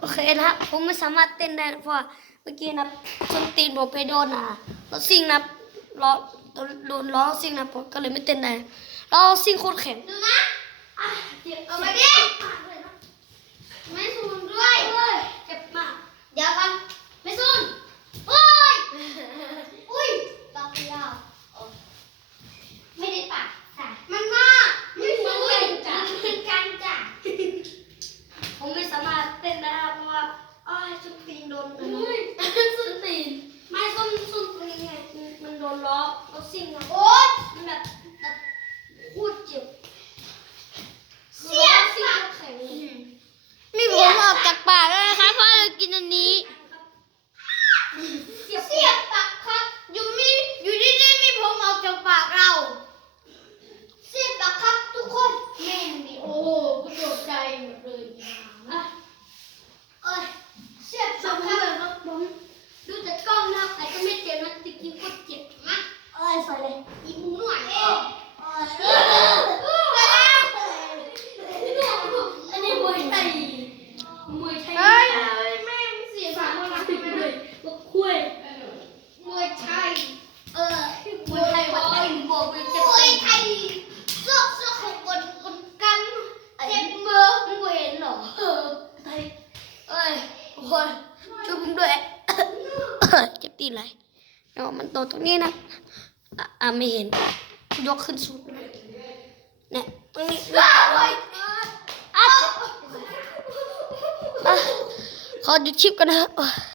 โอเคนะผมไม่สามารถเต้นได้เพราะเมื่อกี้นะส้นตีนผมไปโดนล้อซิ่งนะล้อโดนล้อซิ่งนะผมก็เลยไม่เต้นได้ล้อซิ่งโคตรแข็งดูนะเอามาดิไม่ซูนด้วยเจ็บมาก เดี๋ยวกันไม่ซูนโอ้ยอุ้ยตอกยาวไม่ได้ปากค่ะมันมากไม่ซูนจ้ะเป็นการจ้ะผมไม่สามารถเต้นได้เพราะว่าส้นตีนโดนส้นตีนไม่ส้นตีนไงมันโดนล้อซิ่งนะ โอ๊ย มันแบบพูดเจ็บ เสียบปาก แข็ง มีผมออกจากปากแล้วนะคะเพราะเรากินอันนี้ เสียบปากครับอยู่นี่มีผมออกจากปากเราเสียบปากครับทุกคนแม่งดิโอ้โหกูตกใจหมดเลยเสียบปากครับ ผมดูจากกล้องนะแต่ก็ไม่เจ็บนะจริงๆก็เจ็บ มา ใส่เลย อีหมูหน่อยอันนี้มวยไทยเฮ้ยแม่งเสียบปากมา ไปเลยว่าคุย มวยไทยมวยไทยวัดได้บวกไป ม เจ็บ วยไทยซอกของคนกันเจ็บมือ มึงเห็นเหรอไทยทุกคนช่วยผมด้วยเจ็บตีนไรเดี๋ยวมันโตตรงนี้นะไม่เห็นยกขึ้นสูงเนี่ยตรงนี้ขอหยุดคลิปกันนะ